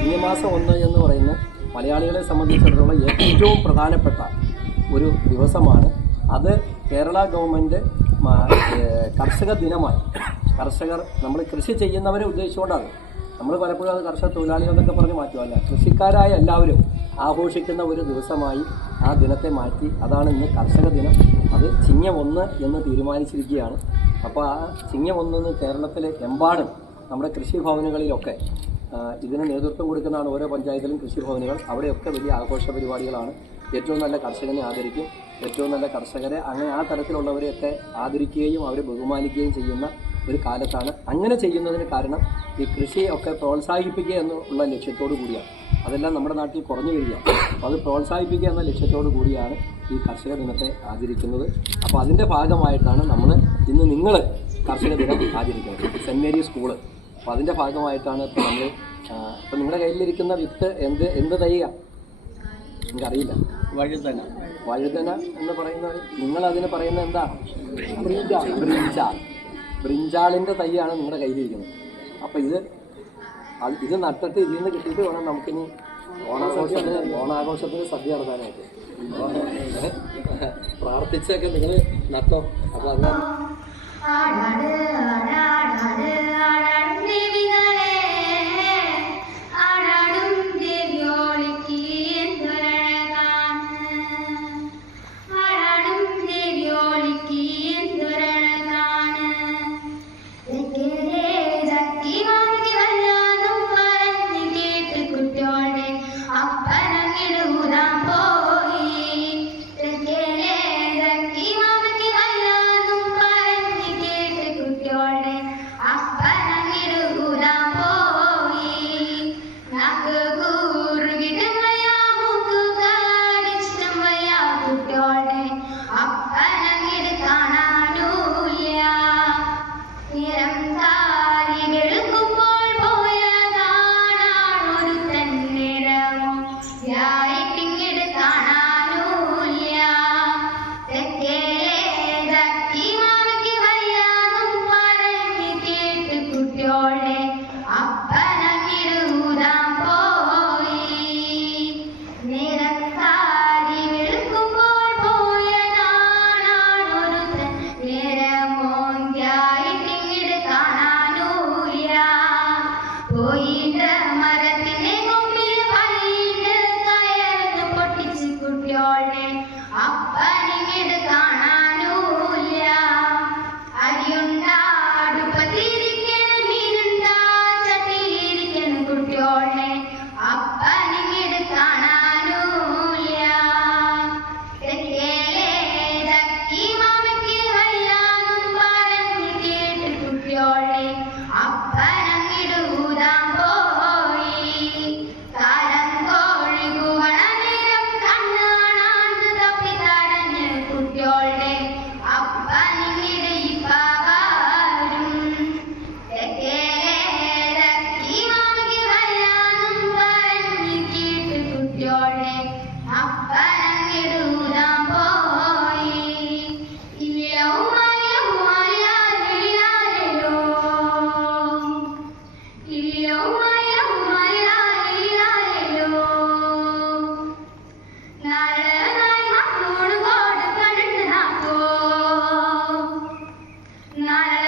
ചിങ്ങമാസം 1 എന്ന് പറയുന്ന മലയാളികളെ സംബന്ധിച്ചിടത്തോളം ഏറ്റവും പ്രധാനപ്പെട്ട ഒരു ദിവസമാണ്. അത് കേരള ഗവൺമെൻറ് കർഷക ദിനമായി, കർഷകർ നമ്മൾ കൃഷി ചെയ്യുന്നവരെ ഉദ്ദേശിച്ചുകൊണ്ടാണ്. നമ്മൾ പലപ്പോഴും അത് കർഷക തൊഴിലാളികൾ എന്നൊക്കെ പറഞ്ഞ് മാറ്റുമല്ല, കൃഷിക്കാരായ എല്ലാവരും ആഘോഷിക്കുന്ന ഒരു ദിവസമായി ആ ദിനത്തെ മാറ്റി. അതാണ് ഇന്ന് കർഷക ദിനം. അത് ചിങ്ങം 1 എന്ന് തീരുമാനിച്ചിരിക്കുകയാണ്. അപ്പോൾ ആ ചിങ്ങം 1 കേരളത്തിലെ എമ്പാടും നമ്മുടെ കൃഷിഭവനുകളിലൊക്കെ ഇതിന് നേതൃത്വം കൊടുക്കുന്നതാണ് ഓരോ പഞ്ചായത്തിലും കൃഷിഭവനുകൾ. അവിടെയൊക്കെ വലിയ ആഘോഷ പരിപാടികളാണ്. ഏറ്റവും നല്ല കർഷകനെ ആദരിക്കും, ഏറ്റവും നല്ല കർഷകരെ അങ്ങനെ ആ തരത്തിലുള്ളവരെയൊക്കെ ആദരിക്കുകയും അവരെ ബഹുമാനിക്കുകയും ചെയ്യുന്ന ഒരു കാലത്താണ്. അങ്ങനെ ചെയ്യുന്നതിന് കാരണം ഈ കൃഷിയൊക്കെ പ്രോത്സാഹിപ്പിക്കുക എന്നുള്ള ലക്ഷ്യത്തോടു കൂടിയാണ്. അതെല്ലാം നമ്മുടെ നാട്ടിൽ കുറഞ്ഞു വരികയാണ്. അപ്പോൾ അത് പ്രോത്സാഹിപ്പിക്കുക എന്ന ലക്ഷ്യത്തോടു കൂടിയാണ് ഈ കർഷക ദിനത്തെ ആചരിക്കുന്നത്. അപ്പോൾ അതിൻ്റെ ഭാഗമായിട്ടാണ് ഇന്ന് നിങ്ങൾ കർഷക ദിനം ആചരിക്കുന്നത്. Saint Mary's School. അപ്പോൾ അതിൻ്റെ ഭാഗമായിട്ടാണ് ഇപ്പോൾ നമ്മൾ ഇപ്പോൾ നിങ്ങളുടെ കയ്യിലിരിക്കുന്ന വിത്ത് എന്ത് തൈയാണ് എനിക്കറിയില്ല. വഴുതന എന്ന് പറയുന്നത് നിങ്ങളതിന് പറയുന്നത് എന്താണ്? ബ്രിഞ്ചാളിൻ്റെ തൈയാണ് നിങ്ങളുടെ കയ്യിലിരിക്കുന്നത്. അപ്പോൾ ഇത് നട്ടിട്ട് ഇതിൽ നിന്ന് കിട്ടിയിട്ട് വേണം നമുക്കിനി ഓണാഘോഷത്തിന് സദ്യ നടത്താനായിട്ട്. പ്രാർത്ഥിച്ചൊക്കെ നിങ്ങൾ നട്ടോ. അപ്പോൾ അങ്ങനെ not